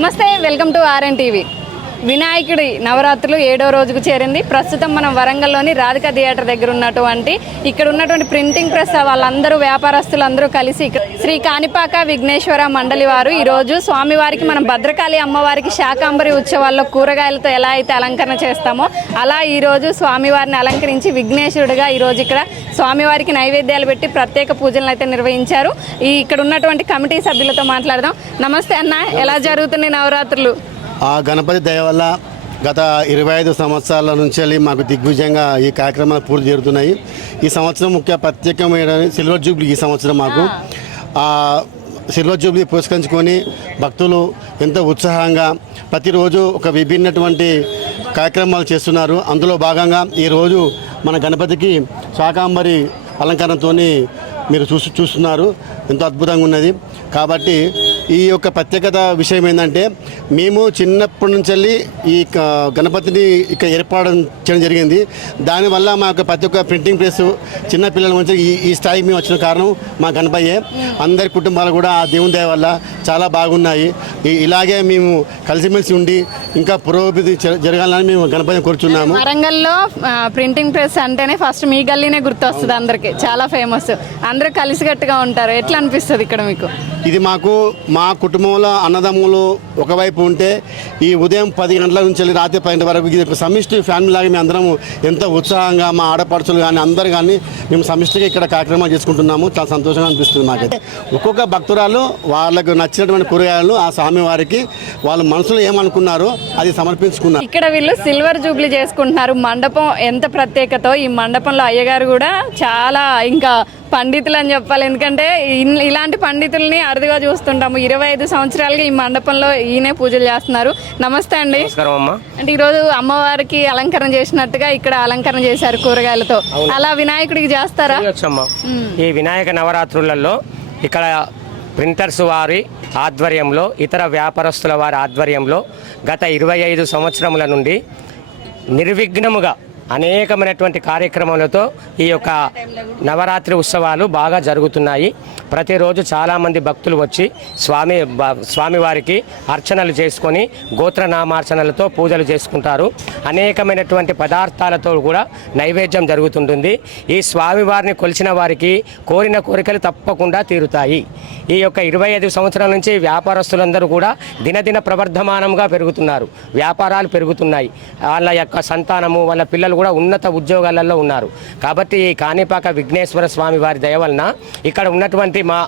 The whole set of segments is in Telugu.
నమస్తే వెల్కమ్ టు ఆర్ఎన్ టీవీ. వినాయకుడి నవరాత్రులు ఏడో రోజుకు చేరింది. ప్రస్తుతం మనం వరంగల్లోని రాధిక థియేటర్ దగ్గర ఉన్నటువంటి ఇక్కడ ఉన్నటువంటి ప్రింటింగ్ ప్రెస్ వాళ్ళందరూ వ్యాపారస్తులందరూ కలిసి ఇక్కడ శ్రీ కాణిపాక విఘ్నేశ్వర మండలి వారు ఈరోజు స్వామివారికి మనం భద్రకాళి అమ్మవారికి శాకాంబరి ఉత్సవాల్లో కూరగాయలతో ఎలా అయితే అలంకరణ చేస్తామో అలా ఈరోజు స్వామివారిని అలంకరించి విఘ్నేశ్వరుడిగా ఈరోజు ఇక్కడ స్వామివారికి నైవేద్యాలు పెట్టి ప్రత్యేక పూజలను అయితే నిర్వహించారు. ఈ ఇక్కడ ఉన్నటువంటి కమిటీ సభ్యులతో మాట్లాడదాం. నమస్తే అన్న ఎలా జరుగుతున్నాయి నవరాత్రులు? ఆ గణపతి దయ వల్ల గత ఇరవై ఐదు సంవత్సరాల నుంచి వెళ్ళి మాకు దిగ్విజయంగా ఈ కార్యక్రమాలు పూర్తి జరుగుతున్నాయి. ఈ సంవత్సరం ముఖ్య ప్రత్యేకమైన సిల్వర్ జూబ్లీ ఈ సంవత్సరం మాకు. ఆ సిల్వర్ జూబ్లీ పురస్కరించుకొని భక్తులు ఎంతో ఉత్సాహంగా ప్రతిరోజు ఒక విభిన్నటువంటి కార్యక్రమాలు చేస్తున్నారు. అందులో భాగంగా ఈరోజు మన గణపతికి శాకాంబరి అలంకరణతో మీరు చూసి చూస్తున్నారు. ఎంతో అద్భుతంగా ఉన్నది. కాబట్టి ఈ యొక్క ప్రత్యేకత విషయం ఏంటంటే మేము చిన్నప్పటి నుంచి వెళ్ళి ఈ గణపతిని ఇక్కడ ఏర్పాటు చేయడం జరిగింది. దానివల్ల మా యొక్క ప్రతి ఒక్క ప్రింటింగ్ ప్రెస్ చిన్న పిల్లల నుంచి ఈ ఈ స్థాయికి మేము వచ్చిన కారణం మా గణపయ్యే. అందరి కుటుంబాలు కూడా ఆ దేవుని దయ వల్ల చాలా బాగున్నాయి. ఇలాగే మేము కలిసిమెలిసి ఉండి ఇంకా పురోగతి జ- జరగాలని మేము గణపతిని కోరుచున్నాము. వరంగల్లో ప్రింటింగ్ ప్రెస్ అంటేనే ఫస్ట్ మీ గల్లీనే గుర్తొస్తుంది అందరికి. చాలా ఫేమస్ అందరూ కలిసికట్టుగా ఉంటారు. ఎట్లా అనిపిస్తుంది ఇక్కడ మీకు? ఇది మాకు మా కుటుంబంలో అన్నదమ్ములు ఒకవైపు ఉంటే ఈ ఉదయం పది గంటల నుంచి వెళ్ళి రాత్రి పన్నెండు వరకు ఇది సమిష్టి ఫ్యామిలీ లాగా మేము అందరం ఎంతో ఉత్సాహంగా మా ఆడపడుచులు కానీ అందరు కానీ మేము సమిష్టిగా ఇక్కడ కార్యక్రమాలు చేసుకుంటున్నాము. చాలా సంతోషంగా అనిపిస్తుంది మాకైతే. ఒక్కొక్క భక్తురాలు వాళ్ళకు నచ్చినటువంటి కూరగాయలను ఆ స్వామి వారికి వాళ్ళ మనసులో ఏమనుకున్నారో అది సమర్పించుకున్నారు. ఇక్కడ వీళ్ళు సిల్వర్ జూబ్లీ చేసుకుంటున్నారు. మండపం ఎంత ప్రత్యేకతో ఈ మండపంలో అయ్యగారు కూడా చాలా ఇంకా పండితులు అని చెప్పాలి. ఎందుకంటే ఇలాంటి పండితుల్ని అరుదుగా చూస్తుంటాము. ఇరవై ఐదు సంవత్సరాలుగా ఈ మండపంలో ఈయనే పూజలు చేస్తున్నారు. నమస్తే అండి. అంటే ఈరోజు అమ్మవారికి అలంకరణ చేసినట్టుగా ఇక్కడ అలంకరణ చేశారు కూరగాయలతో. అలా వినాయకుడికి చేస్తారా? ఈ వినాయక నవరాత్రులలో ఇక్కడ ప్రింటర్స్ వారి ఆధ్వర్యంలో ఇతర వ్యాపారస్తుల వారి ఆధ్వర్యంలో గత ఇరవై ఐదు సంవత్సరముల నుండి నిర్విఘ్నముగా అనేకమైనటువంటి కార్యక్రమాలతో ఈ యొక్క నవరాత్రి ఉత్సవాలు బాగా జరుగుతున్నాయి. ప్రతిరోజు చాలామంది భక్తులు వచ్చి స్వామి స్వామివారికి అర్చనలు చేసుకొని గోత్రనామార్చనలతో పూజలు చేసుకుంటారు. అనేకమైనటువంటి పదార్థాలతో కూడా నైవేద్యం జరుగుతుంటుంది. ఈ స్వామివారిని కొలిచిన వారికి కోరిన కోరికలు తప్పకుండా తీరుతాయి. ఈ యొక్క ఇరవై ఐదు సంవత్సరాల నుంచి వ్యాపారస్తులందరూ కూడా దినదిన ప్రవర్ధమానంగా పెరుగుతున్నారు. వ్యాపారాలు పెరుగుతున్నాయి. వాళ్ళ యొక్క సంతానము వాళ్ళ పిల్లలు కూడా ఉన్నత ఉద్యోగాలలో ఉన్నారు. కాబట్టి ఈ కాణిపాక విఘ్నేశ్వర స్వామి వారి దయ వలన ఇక్కడ ఉన్నటువంటి మా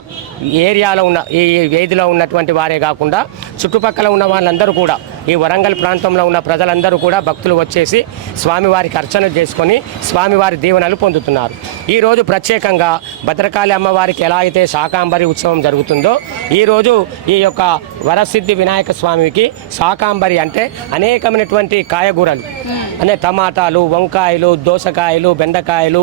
ఏరియాలో ఉన్న ఈ వేదిలో ఉన్నటువంటి వారే కాకుండా చుట్టుపక్కల ఉన్న వాళ్ళందరూ కూడా ఈ వరంగల్ ప్రాంతంలో ఉన్న ప్రజలందరూ కూడా భక్తులు వచ్చేసి స్వామివారికి అర్చన చేసుకొని స్వామివారి దీవెనలు పొందుతున్నారు. ఈరోజు ప్రత్యేకంగా భద్రకాళి అమ్మవారికి ఎలా అయితే శాకాంబరి ఉత్సవం జరుగుతుందో ఈరోజు ఈ యొక్క వరసిద్ధి వినాయక స్వామికి శాకాంబరి అంటే అనేకమైనటువంటి కాయగూరలు. అనే టమాటాలు వంకాయలు దోసకాయలు బెండకాయలు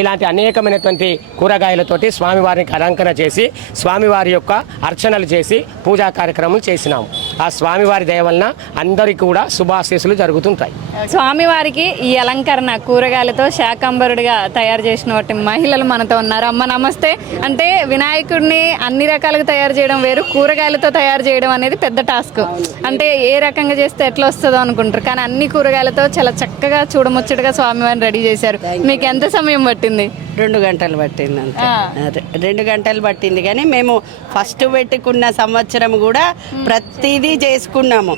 ఇలాంటి అనేకమైనటువంటి కూరగాయలతోటి స్వామివారికి అలంకరణ చేసి స్వామివారి యొక్క అర్చనలు చేసి పూజా కార్యక్రమం చేసినాము. ఆ స్వామివారి దయ వలన అందరికీ కూడా శుభాశీస్సులు జరుగుతుంటాయి. స్వామివారికి ఈ అలంకరణ కూరగాయలతో శాకంబరుడిగా తయారు చేసిన వాటి మహిళలు మనతో ఉన్నారు. అమ్మ నమస్తే. అంటే వినాయకుడిని అన్ని రకాలుగా తయారు చేయడం వేరు కూరగాయలతో తయారు చేయడం అనేది పెద్ద టాస్క్. అంటే ఏ రకంగా చేస్తే ఎట్లా వస్తుందో అనుకుంటారు. కానీ అన్ని కూరగాయలతో చాలా చక్కగా చూడముచ్చటగా స్వామివారిని రెడీ చేశారు. మీకు ఎంత సమయం పట్టింది? రెండు గంటలు పట్టింది అంతే రెండు గంటలు పట్టింది కానీ మేము ఫస్ట్ పెట్టుకున్న సంవత్సరం కూడా ప్రతిదీ చేసుకున్నాము.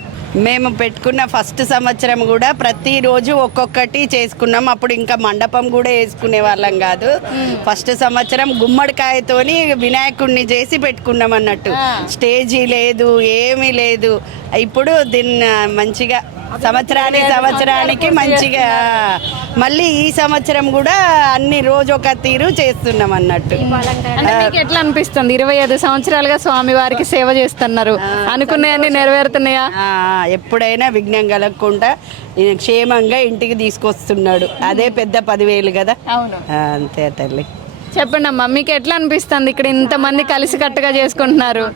మేము పెట్టుకున్న ఫస్ట్ సంవత్సరం కూడా ప్రతిరోజు ఒక్కొక్కటి చేసుకున్నాం. అప్పుడు ఇంకా మండపం కూడా వేసుకునే వాళ్ళం కాదు. ఫస్ట్ సంవత్సరం గుమ్మడికాయతోని వినాయకుడిని చేసి పెట్టుకున్నాం అన్నట్టు. స్టేజీ లేదు ఏమీ లేదు. ఇప్పుడు దీన్ని మంచిగా సంవత్సరానికి సంవత్సరానికి మంచిగా మళ్ళీ ఈ సంవత్సరం కూడా అన్ని రోజు ఒక తీరు చేస్తున్నాం అన్నట్టు. అంటే మీకు ఎట్లా అనిపిస్తుంది? ఇరవై ఐదు సంవత్సరాలుగా స్వామివారికి సేవ చేస్తున్నారు. అనుకున్నాయన్ని నెరవేరుతున్నాయా? ఆ, ఎప్పుడైనా విఘ్నం కలగకుండా క్షేమంగా ఇంటికి తీసుకొస్తున్నాడు. అదే పెద్ద పదివేలు కదా. అంతే తల్లి. చెప్పండి అమ్మా మీకు ఎట్లా అనిపిస్తుంది? ఇక్కడ ఇంతమంది కలిసికట్టుగా చేసుకుంటున్నారు.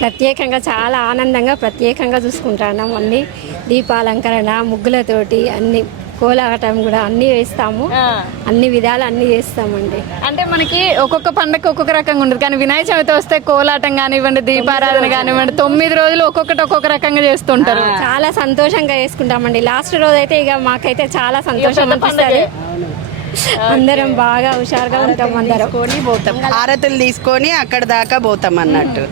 ప్రత్యేకంగా చాలా ఆనందంగా ప్రత్యేకంగా చూసుకుంటున్నాం అన్ని. దీపాలంకరణ ముగ్గులతోటి అన్ని. కోలాటం కూడా అన్నీ వేస్తాము. అన్ని విధాలు అన్ని చేస్తామండి. అంటే మనకి ఒక్కొక్క పండగ ఒక్కొక్క రకంగా ఉంటుంది కానీ వినాయక చవితి వస్తే కోలాటం కానివ్వండి దీపారాధన కానివ్వండి తొమ్మిది రోజులు ఒక్కొక్కటి ఒక్కొక్క రకంగా చేస్తుంటారు. చాలా సంతోషంగా చేసుకుంటామండి లాస్ట్ రోజు అయితే ఇక మాకైతే చాలా సంతోషం అనిపిస్తుంది. అందరం బాగా హుషారుగా ఉంటాం అందరం. పోతాం. హారతులు తీసుకొని అక్కడ దాకా పోతాం అన్నట్టు.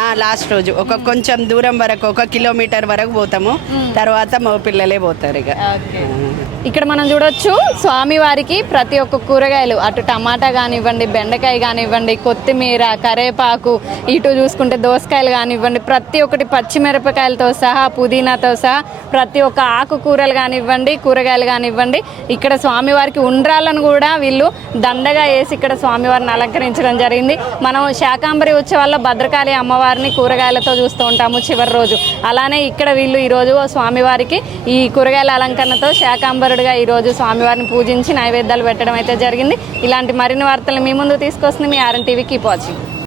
ఆ, లాస్ట్ రోజు. ఒక కొంచెం దూరం వరకు ఒక కిలోమీటర్ వరకు పోతాము. తర్వాత మా పిల్లలే పోతారు ఇక. ఇక్కడ మనం చూడొచ్చు స్వామివారికి ప్రతి ఒక్క కూరగాయలు అటు టమాటా కానివ్వండి బెండకాయ కానివ్వండి కొత్తిమీర కరేపాకు ఇటు చూసుకుంటే దోసకాయలు కానివ్వండి ప్రతి ఒక్కటి పచ్చిమిరపకాయలతో సహా పుదీనాతో సహా ప్రతి ఒక్క ఆకుకూరలు కానివ్వండి కూరగాయలు కానివ్వండి ఇక్కడ స్వామివారికి ఉండ్రాలను కూడా వీళ్ళు దండగా వేసి ఇక్కడ స్వామివారిని అలంకరించడం జరిగింది. మనం శాకాంబరి ఉత్సవాల్లో భద్రకాళి అమ్మవారిని కూరగాయలతో చూస్తూ ఉంటాము చివరి రోజు. అలానే ఇక్కడ వీళ్ళు ఈరోజు స్వామివారికి ఈ కూరగాయల అలంకరణతో శాకాంబరుడిగా ఈరోజు స్వామివారిని పూజించి నైవేద్యాలు పెట్టడం అయితే జరిగింది. ఇలాంటి మరిన్ని వార్తలు మీ ముందు తీసుకొస్తుంది మీ R N TV. Keep watching.